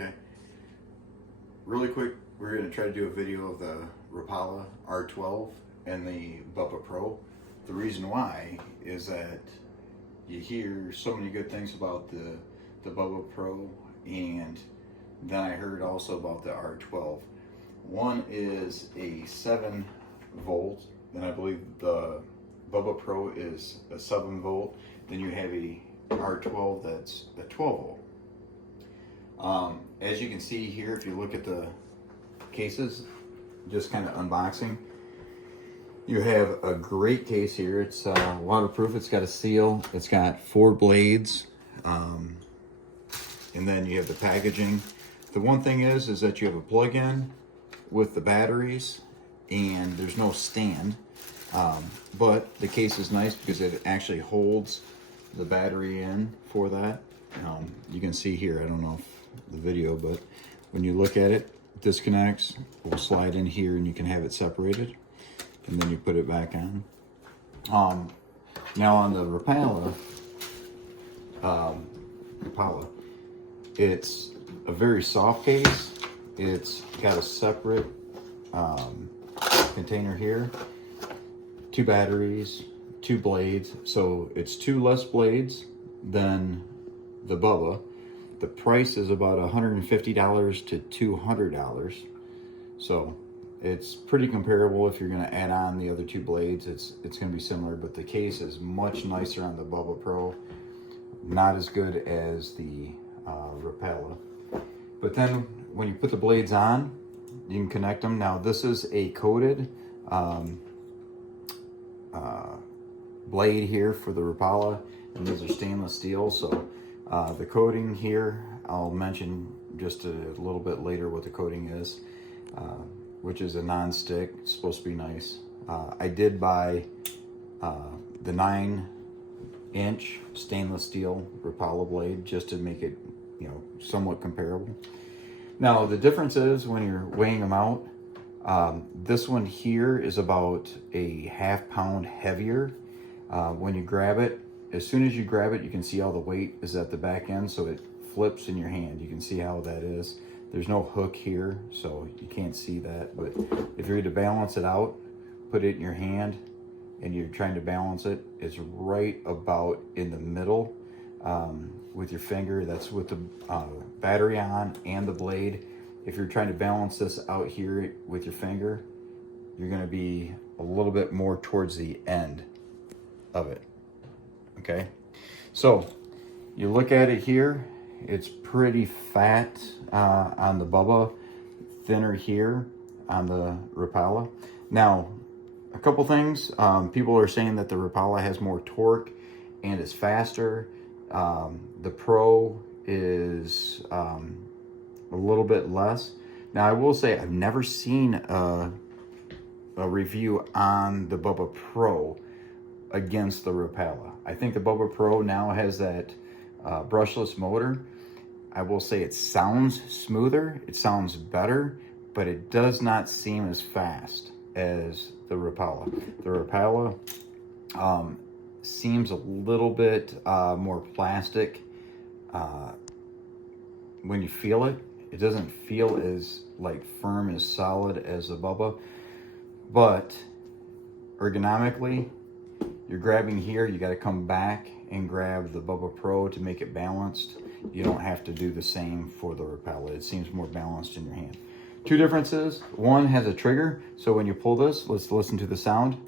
Okay. Really quick, we're going to try to do a video of the Rapala R12 and the Bubba Pro. The reason why is that you hear so many good things about the Bubba Pro, and then I heard also about the R12. One is a 7 volt, and I believe the Bubba Pro is a 7 volt. Then you have a R12 that's a 12 volt. As you can see here, if you look at the cases, just kind of unboxing, you have a great case here. It's waterproof. It's got a seal. It's got 4 blades, and then you have the packaging. The one thing is that you have a plug-in with the batteries, and there's no stand. But the case is nice because it actually holds the battery in for that. You can see here, I don't know if the video, but when you look at it, disconnects, will slide in here and you can have it separated, and then you put it back on. Now on the Rapala, it's a very soft case. It's got a separate container here, 2 batteries, 2 blades, so it's 2 less blades than the Bubba. The price is about $150 to $200, so it's pretty comparable. If you're going to add on the other 2 blades, it's going to be similar, but the case is much nicer on the Bubba Pro, not as good as the Rapala. But then when you put the blades on, you can connect them. Now this is a coated blade here for the Rapala, and these are stainless steel. So the coating here, I'll mention just a little bit later what the coating is, which is a non-stick. It's supposed to be nice. I did buy the 9-inch stainless steel Rapala blade just to make it, somewhat comparable. Now the difference is when you're weighing them out, this one here is about a ½ pound heavier. When you grab it, as soon as you grab it, you can see all the weight is at the back end, so it flips in your hand. You can see how that is. There's no hook here, so you can't see that, but if you're to balance it out, put it in your hand and you're trying to balance it, it's right about in the middle with your finger. That's with the battery on and the blade. If you're trying to balance this out here with your finger, you're going to be a little bit more towards the end of it. Okay, so you look at it here, it's pretty fat on the Bubba, thinner here on the Rapala. Now, a couple things. People are saying that the Rapala has more torque and is faster. The Pro is a little bit less. Now, I will say I've never seen a review on the Bubba Pro against the Rapala. I think the Bubba Pro now has that brushless motor. I will say it sounds smoother, it sounds better, but it does not seem as fast as the Rapala. The Rapala seems a little bit more plastic. When you feel it, it doesn't feel as firm, as solid as the Bubba, but ergonomically, you're grabbing here, you got to come back and grab the Bubba Pro to make it balanced. You don't have to do the same for the Rapala. It seems more balanced in your hand. 2 differences. One has a trigger, so when you pull this, let's listen to the sound.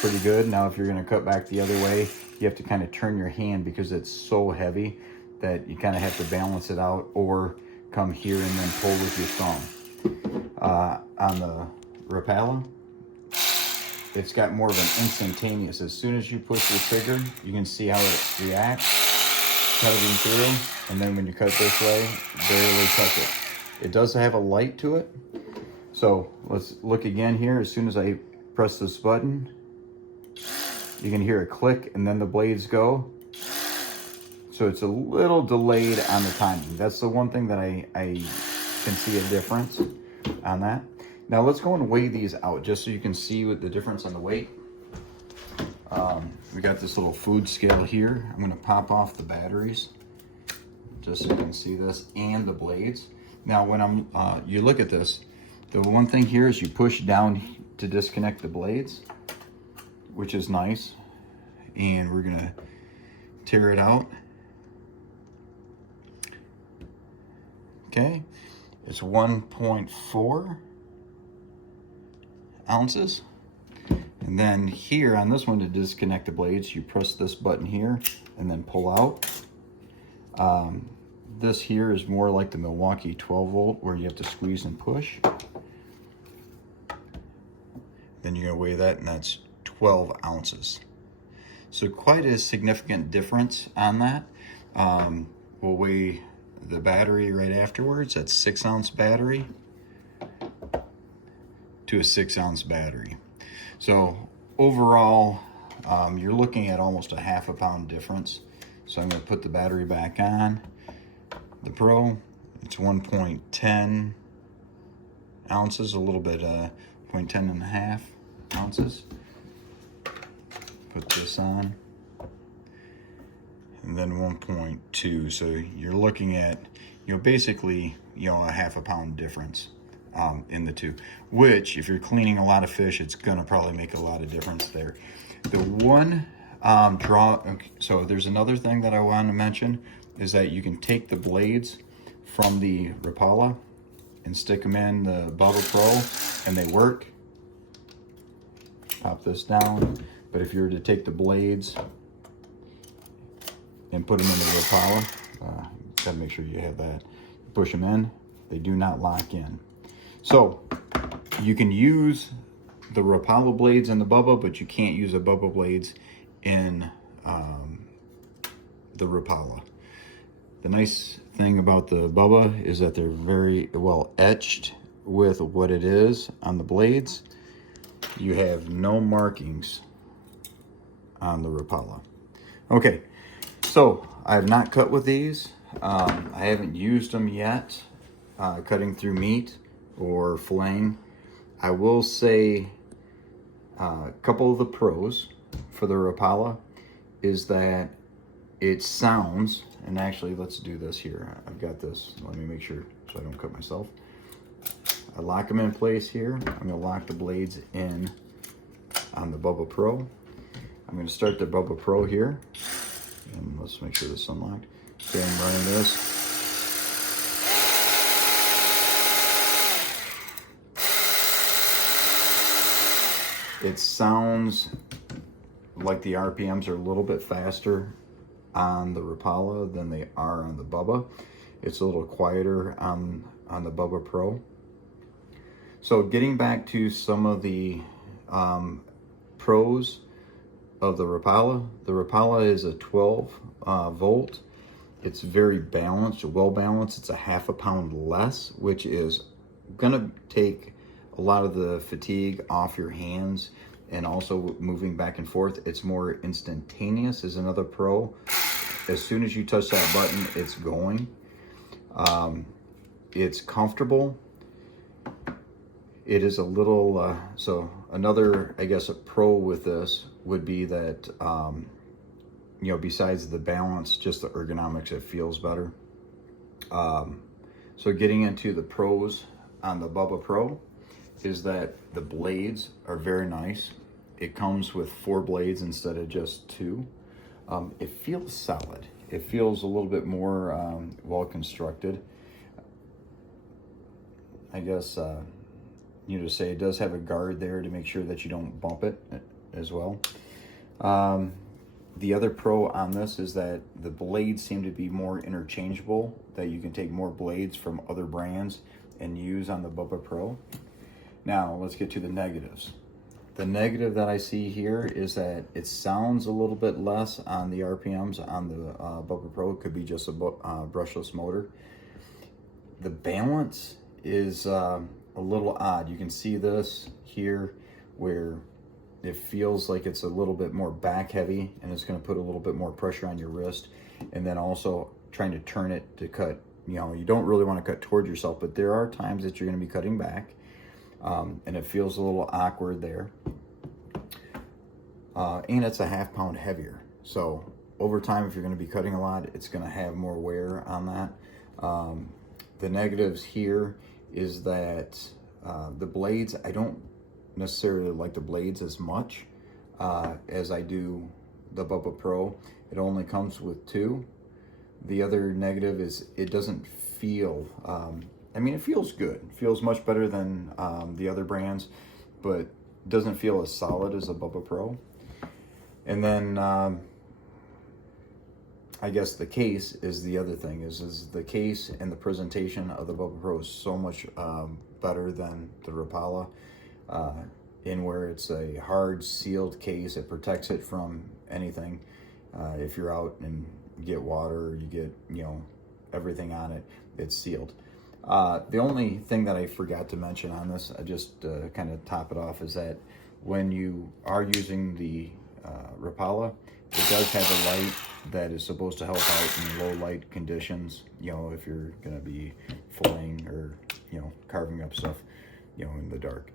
Pretty good. Now if you're going to cut back the other way, you have to kind of turn your hand because it's so heavy that you kind of have to balance it out, or come here and then pull with your thumb. On the Rapala, it's got more of an instantaneous. As soon as you push the trigger, you can see how it reacts, cutting through, and then when you cut this way, barely touch it. It does have a light to it. So let's look again here. As soon as I press this button, you can hear a click and then the blades go. So it's a little delayed on the timing. That's the one thing that I can see a difference on that. Now let's go and weigh these out just so you can see what the difference on the weight. We got this little food scale here. I'm going to pop off the batteries just so you can see this, and the blades. Now when you look at this, the one thing here is you push down to disconnect the blades, which is nice. And we're gonna tear it out. Okay, it's 1.4 ounces. And then here on this one, to disconnect the blades, you press this button here and then pull out. This here is more like the Milwaukee 12 volt where you have to squeeze and push. Then you're gonna weigh that, and that's 12 ounces. So quite a significant difference on that. We'll weigh the battery right afterwards. That's 6-ounce battery to a 6-ounce battery. So overall, you're looking at almost a ½ pound difference. So I'm going to put the battery back on. The Pro, it's 1.10 ounces, a little bit, 0.10½ ounces. Put this on. And then 1.2. So you're looking at, basically, a ½ pound difference in the two, which if you're cleaning a lot of fish, it's gonna probably make a lot of difference there. The one so there's another thing that I want to mention is that you can take the blades from the Rapala and stick them in the Bubba Pro and they work. Pop this down. But if you were to take the blades and put them in the Rapala, gotta make sure you have that. Push them in, they do not lock in. So you can use the Rapala blades in the Bubba, but you can't use the Bubba blades in the Rapala. The nice thing about the Bubba is that they're very well etched with what it is on the blades. You have no markings on the Rapala. Okay, so I have not cut with these. I haven't used them yet, cutting through meat or filleting. I will say a couple of the pros for the Rapala is that it sounds, and actually let's do this here. I've got this, let me make sure so I don't cut myself. I lock them in place here. I'm gonna lock the blades in on the Bubba Pro. I'm gonna start the Bubba Pro here. And let's make sure this is unlocked. Okay, I'm running this. It sounds like the RPMs are a little bit faster on the Rapala than they are on the Bubba. It's a little quieter on the Bubba Pro. So getting back to some of the pros of the Rapala is a 12 volt. It's very balanced, well balanced. It's a ½ pound less, which is gonna take a lot of the fatigue off your hands, and also moving back and forth. It's more instantaneous is another pro. As soon as you touch that button, it's going. It's comfortable. It is a little, so another, I guess, a pro with this would be that, besides the balance, just the ergonomics, it feels better. So getting into the pros on the Bubba Pro is that the blades are very nice. It comes with 4 blades instead of just 2. It feels solid. It feels a little bit more well constructed. I guess, to say it does have a guard there to make sure that you don't bump it as well. The other pro on this is that the blades seem to be more interchangeable, that you can take more blades from other brands and use on the Bubba Pro. Now, let's get to the negatives. The negative that I see here is that it sounds a little bit less on the RPMs on the Bubba Pro. It could be just a brushless motor. The balance is a little odd. You can see this here where it feels like it's a little bit more back heavy, and it's going to put a little bit more pressure on your wrist. And then also trying to turn it to cut, you don't really want to cut toward yourself, but there are times that you're going to be cutting back. And it feels a little awkward there. And it's a ½ pound heavier. So over time, if you're going to be cutting a lot, it's going to have more wear on that. The negatives here is that the blades, I don't necessarily like the blades as much as I do the Bubba Pro. It only comes with 2. The other negative is it doesn't feel, I mean, it feels good. It feels much better than the other brands, but it doesn't feel as solid as a Bubba Pro. And then I guess the case is the other thing, is the case and the presentation of the Bubba Pro is so much better than the Rapala, in where it's a hard sealed case. It protects it from anything. If you're out and you get water, you get, you know, everything on it, it's sealed. The only thing that I forgot to mention on this, I just kind of top it off, is that when you are using the Rapala, it does have a light that is supposed to help out in low light conditions, you know, if you're going to be filleting or, you know, carving up stuff, you know, in the dark.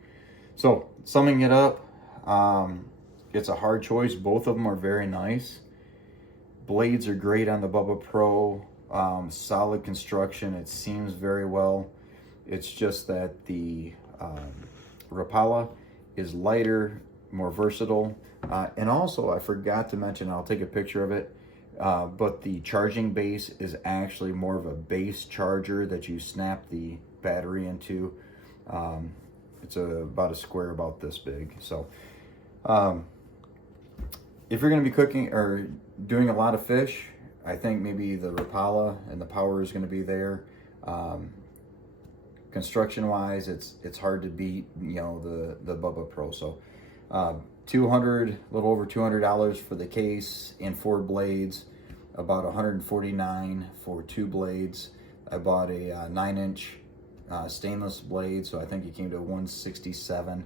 So summing it up, it's a hard choice. Both of them are very nice. Blades are great on the Bubba Pro. Solid construction. It seems very well. It's just that the Rapala is lighter, more versatile. And also, I forgot to mention, I'll take a picture of it, but the charging base is actually more of a base charger that you snap the battery into. It's about a square about this big. So if you're going to be cooking or doing a lot of fish, I think maybe the Rapala and the power is going to be there. Construction wise, it's hard to beat, you know, the Bubba Pro. So a little over $200 for the case and 4 blades, about $149 for 2 blades. I bought a 9-inch stainless blade, so I think it came to $167.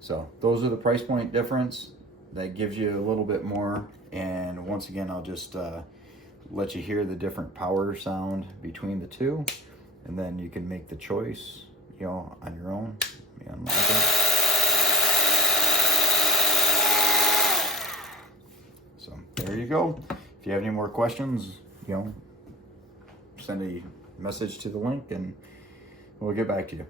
So those are the price point difference. That gives you a little bit more. And once again, I'll just let you hear the different power sound between the two, and then you can make the choice, you know, on your own. Let me unlock it. So there you go. If you have any more questions, you know, send a message to the link and we'll get back to you.